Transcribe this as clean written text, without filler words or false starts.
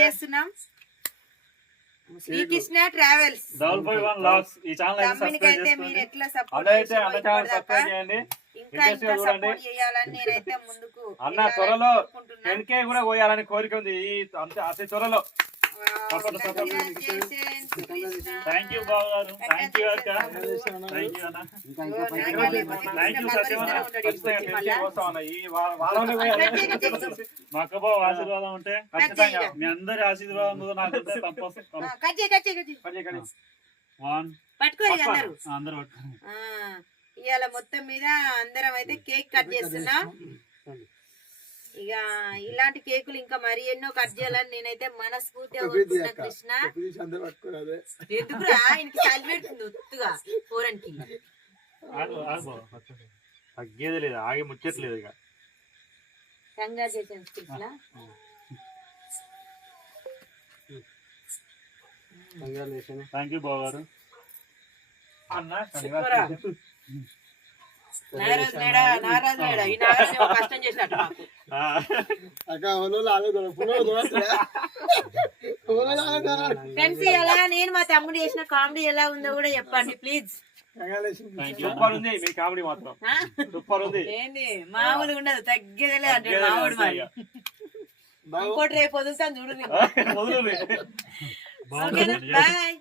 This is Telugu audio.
చేస్తున్నాం శ్రీకృష్ణ ట్రావెల్స్ ఈ ఛానల్ అయితే మీరు ఎట్లా సపోర్ట్ చేయండి ఇంకా సపోర్ట్ చేయాలని నేనైతే ముందుకు అన్న త్వరలో 10K కూడా పోయాలని కోరిక ఉంది అతి త్వరలో. థ్యాంక్ యూ బాబు గారు, థ్యాంక్ యూ అక్క, థ్యాంక్ యూ అన్న, థ్యాంక్ యూ సత్యమన్న. ఈ వారంలో మా అక్క బాబు ఆశీర్వాదం ఉంటే ఖచ్చితంగా మీ అందరి ఆశీర్వాదం కూడా నాకు అందరూ ఇవాళ మొత్తం మీద అందరం అయితే కేక్ కట్ చేస్తున్నాం. ఇక ఇలాంటి కేకులు ఇంకా మరి ఎన్నో కట్ చేయాలని నేనైతే మనస్ఫూర్తిగా కోరుకుంటున్నా. కృష్ణ ఎందుకురా ఆయనకి చలి పెడుతుంది ఒత్తుగా పోరానికి తగ్గేది లేదు, ఆగి ముచ్చట్లేదు. ఇక కంగ్రాచులేషన్స్ కృష్ణ. థ్యాంక్ యూ బాబు గారు. కష్టం చేసినట్టు ఫ్రెండ్స్ ఎలా నేను మా తమ్ముడు చేసిన కామెడీ ఎలా ఉందో కూడా చెప్పండి ప్లీజ్. సూపర్ ఉంది మీ కామెడీ మాత్రం, సూపర్ ఉంది. ఏంది మామూలుగా ఉండదు, తగ్గేదే అంటే మామూలు మరి. ఇంకోటి రేపు వదులుతాను చూడు. బాయ్.